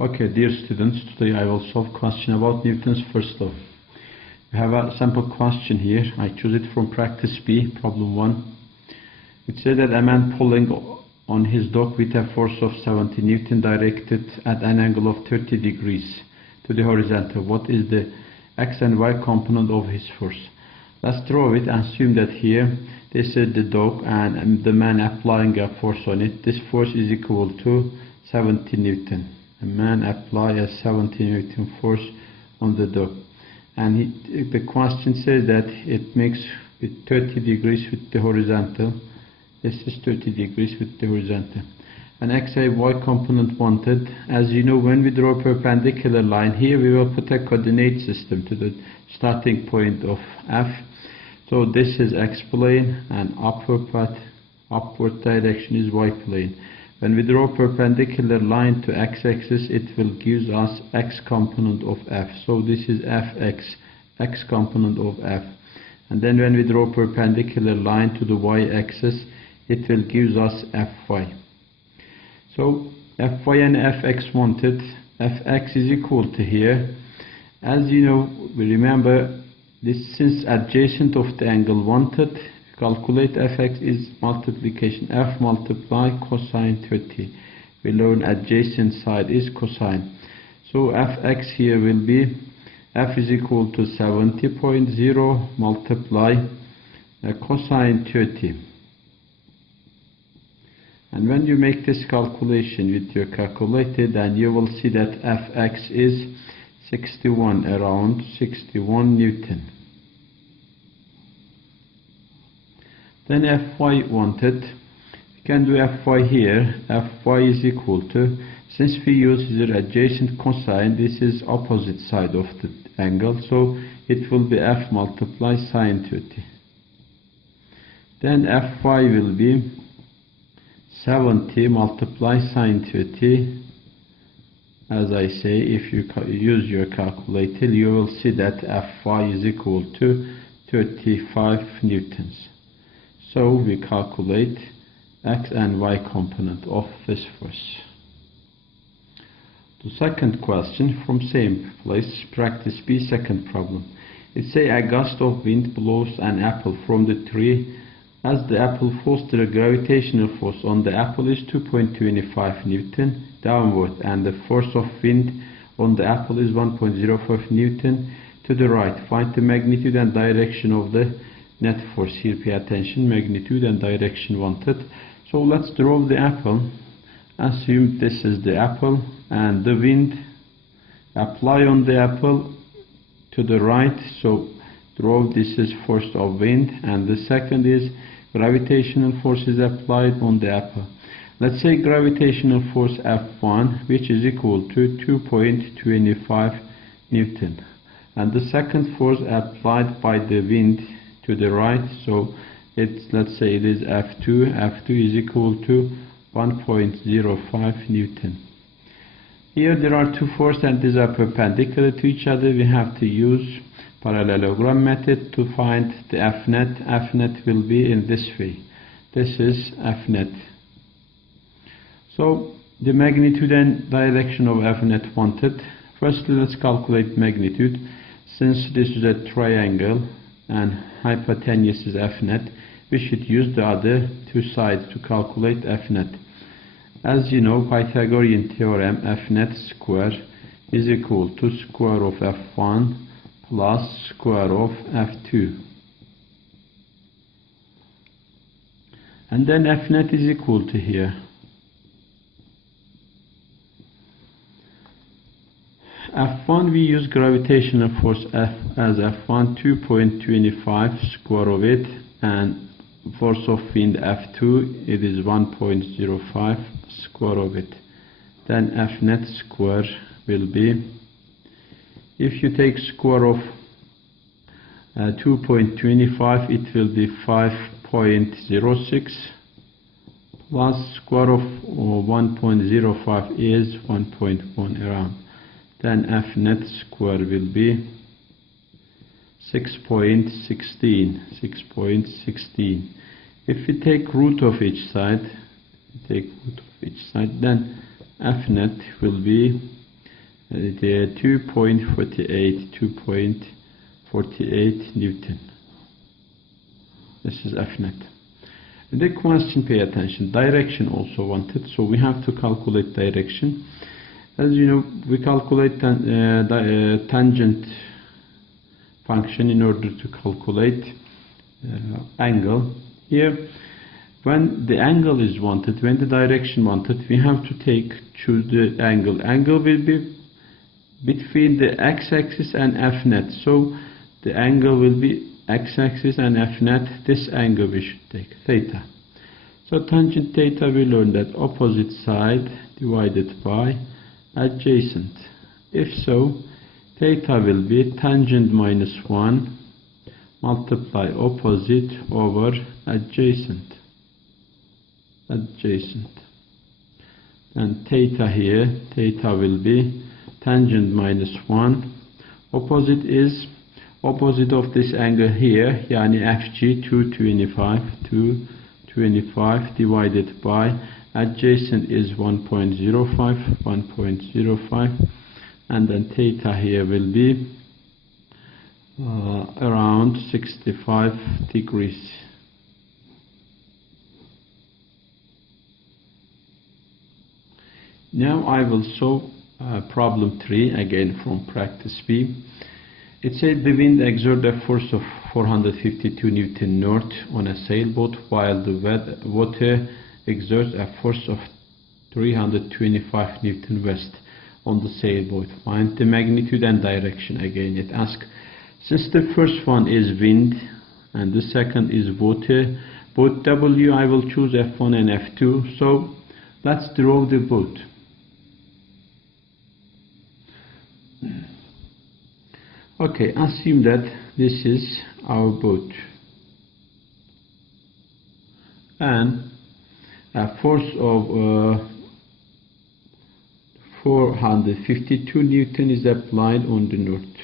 Okay, dear students, today I will solve question about Newton's first law. We have a sample question here. I choose it from practice B, problem 1. It says that a man pulling on his dog with a force of 70 Newton directed at an angle of 30 degrees to the horizontal. What is the x and y component of his force? Let's draw it and assume that here this is the dog and the man applying a force on it. This force is equal to 70 Newton. A man apply a 70 Newton force on the dog, and the question says that it makes it 30 degrees with the horizontal. This is 30 degrees with the horizontal. An x and y component wanted. As you know, when we draw a perpendicular line here, we will put a coordinate system to the starting point of F. So this is x plane and upward direction is y plane. When we draw a perpendicular line to x-axis, it will give us x component of f. So this is fx, x component of f. And then when we draw a perpendicular line to the y-axis, it will give us fy. So fy and fx wanted. Fx is equal to here. As you know, we remember this, since adjacent of the angle wanted, calculate fx is multiplication f multiply cosine 30. We learn adjacent side is cosine. So fx here will be f is equal to 70.0 multiply cosine 30. And when you make this calculation with your calculator, then you will see that fx is 61, around 61 Newton. Then fy wanted. We can do fy here. Fy is equal to, since we use the adjacent cosine, this is opposite side of the angle, so it will be f multiply sine 30. Then fy will be 70 multiply sine 30. As I say, if you use your calculator, you will see that fy is equal to 35 newtons. So we calculate x and y component of this force. The second question from same place, practice B, second problem. It says a gust of wind blows an apple from the tree. As the apple falls, the gravitational force on the apple is 2.25 Newton downward, and the force of wind on the apple is 1.05 Newton to the right. Find the magnitude and direction of the net force. Here pay attention, magnitude and direction wanted. So let's draw the apple. Assume this is the apple and the wind apply on the apple to the right. So draw this is force of wind, and the second is gravitational force is applied on the apple. Let's say gravitational force F1, which is equal to 2.25 Newton, and the second force applied by the wind to the right, so let's say it is F2. F2 is equal to 1.05 Newton. Here there are two forces and these are perpendicular to each other. We have to use parallelogram method to find the Fnet. Fnet will be in this way. This is Fnet. So the magnitude and direction of Fnet wanted. Firstly, let's calculate magnitude. Since this is a triangle and hypotenuse is Fnet, we should use the other two sides to calculate Fnet. As you know, Pythagorean theorem, Fnet square is equal to square of F1 plus square of F2. And then Fnet is equal to here F1, we use gravitational force F as F1, 2.25 square of it, and force of wind F2, it is 1.05 square of it. Then Fnet square will be, if you take square of 2.25, it will be 5.06 plus square of 1.05 is 1.1 around. Then Fnet square will be 6.16. If we take root of each side, then Fnet will be the 2.48 Newton. This is Fnet. In the question, pay attention, direction also wanted, so we have to calculate direction. As you know, we calculate tangent function in order to calculate angle. Here, when the angle is wanted, when the direction wanted, we have to choose the angle. Angle will be between the x-axis and Fnet. So the angle will be x-axis and Fnet. This angle we should take, theta. So tangent theta, we learn that opposite side divided by adjacent. If so, theta will be tangent minus 1 multiply opposite over adjacent. And theta here, theta will be tangent minus 1. Opposite is opposite of this angle here, yani FG, 225 divided by adjacent is 1.05, and then theta here will be around 65 degrees. Now I will solve problem 3 again from practice B. It said the wind exerted a force of 452 Newton north on a sailboat, while the water exerts a force of 325 Newton west on the sailboat. Find the magnitude and direction. Again it asks, since the first one is wind and the second is water, both W I will choose F1 and F2. So let's draw the boat. Okay, assume that this is our boat and a force of 452 Newton is applied on the north.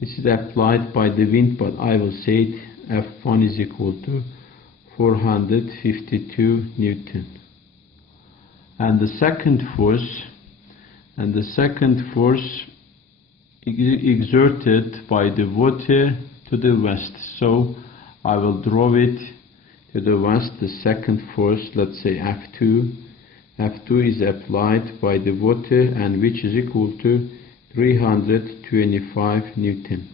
This is applied by the wind, but I will say F1 is equal to 452 Newton. And the second force exerted by the water to the west. So I will draw it to the west. The second force, let's say F2. F2 is applied by the water, and which is equal to 325 Newton.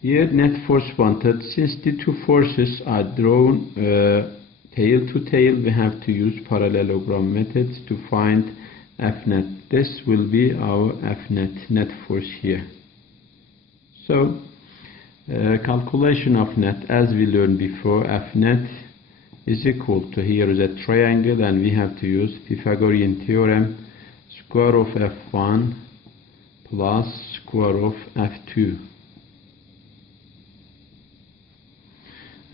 Here net force wanted. Since the two forces are drawn tail to tail, we have to use parallelogram methods to find Fnet. This will be our Fnet, net force here. So calculation of net, as we learned before, Fnet is equal to, here is a triangle and we have to use Pythagorean theorem, square of F1 plus square of F2.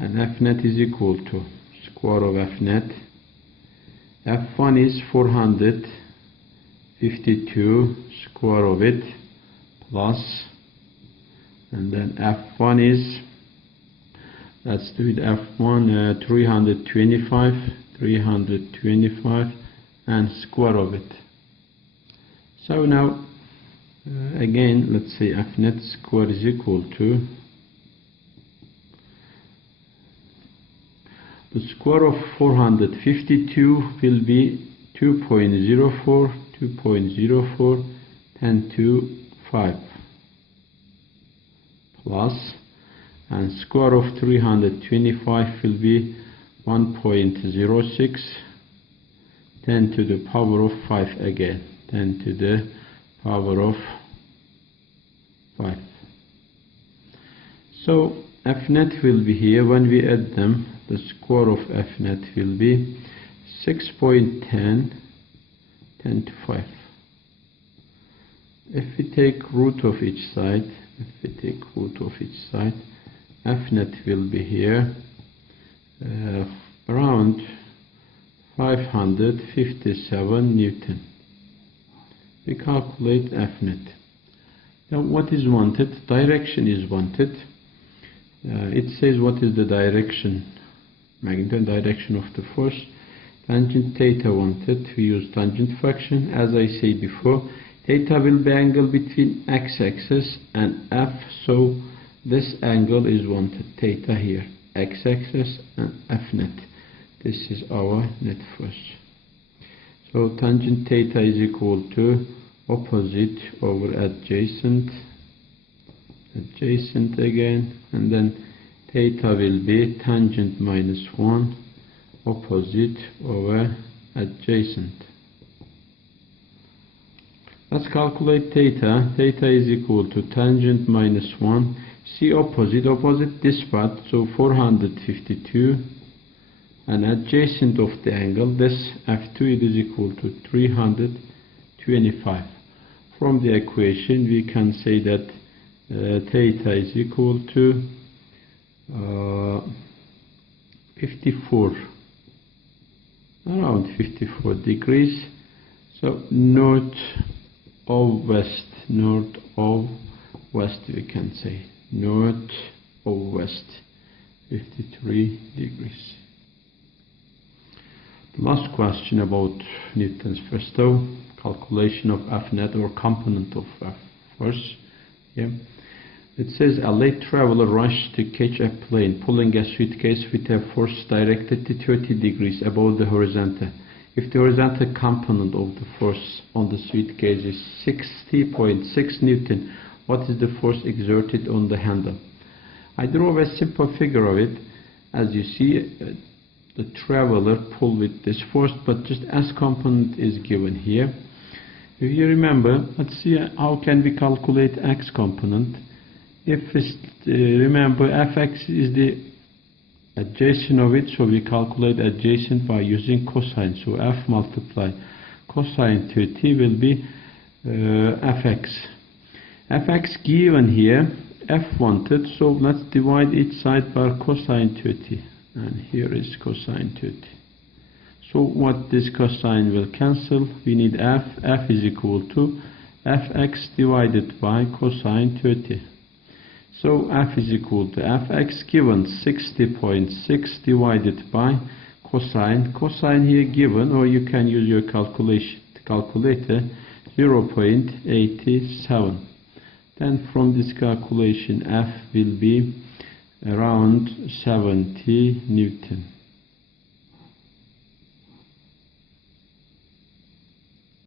And Fnet is equal to square of Fnet. F1 is 452 square of it plus, and then F1 is, let's do it, F1 325 and square of it. So now again let's say Fnet square is equal to the square of 452 will be 2.04 10 to 5 plus, and square of 325 will be 1.06 10 to the power of 5 again, 10 to the power of 5. So Fnet will be here, when we add them, the square of Fnet will be 6.10 10 to 5. If we take root of each side, Fnet will be here around 557 Newton. We calculate Fnet. Now what is wanted? Direction is wanted. It says what is the direction, magnitude, direction of the force. Tangent theta wanted. We use tangent function. As I say before, Theta will be angle between x-axis and f, so this angle is wanted. Theta here, x-axis and f net. This is our net force. So tangent theta is equal to opposite over adjacent, adjacent again, and then theta will be tangent minus 1 opposite over adjacent. Let's calculate theta. Theta is equal to tangent minus 1. See opposite, opposite this part, so 452, and adjacent of the angle, this F2, it is equal to 325. From the equation we can say that theta is equal to 54, around 54 degrees. So north of west, north of west, we can say north of west, 53 degrees. The last question about Newton's first law, calculation of F net or component of F force. Yeah. It says a late traveler rushed to catch a plane pulling a suitcase with a force directed to 30 degrees above the horizontal. If the horizontal component of the force on the suitcase is 60.6 Newton, what is the force exerted on the handle? I draw a simple figure of it. As you see, the traveler pulled with this force, but just S component is given here. If you remember, let's see how can we calculate X component. If remember, Fx is the adjacent of it, so we calculate adjacent by using cosine. So F multiply cosine 30 will be Fx. Fx given here, F wanted, so let's divide each side by cosine 30. And here is cosine 30. So what this cosine will cancel, we need F. F is equal to Fx divided by cosine 30. So F is equal to Fx given 60.6 divided by cosine. Cosine here given, or you can use your calculator, 0.87. Then from this calculation F will be around 70 Newton.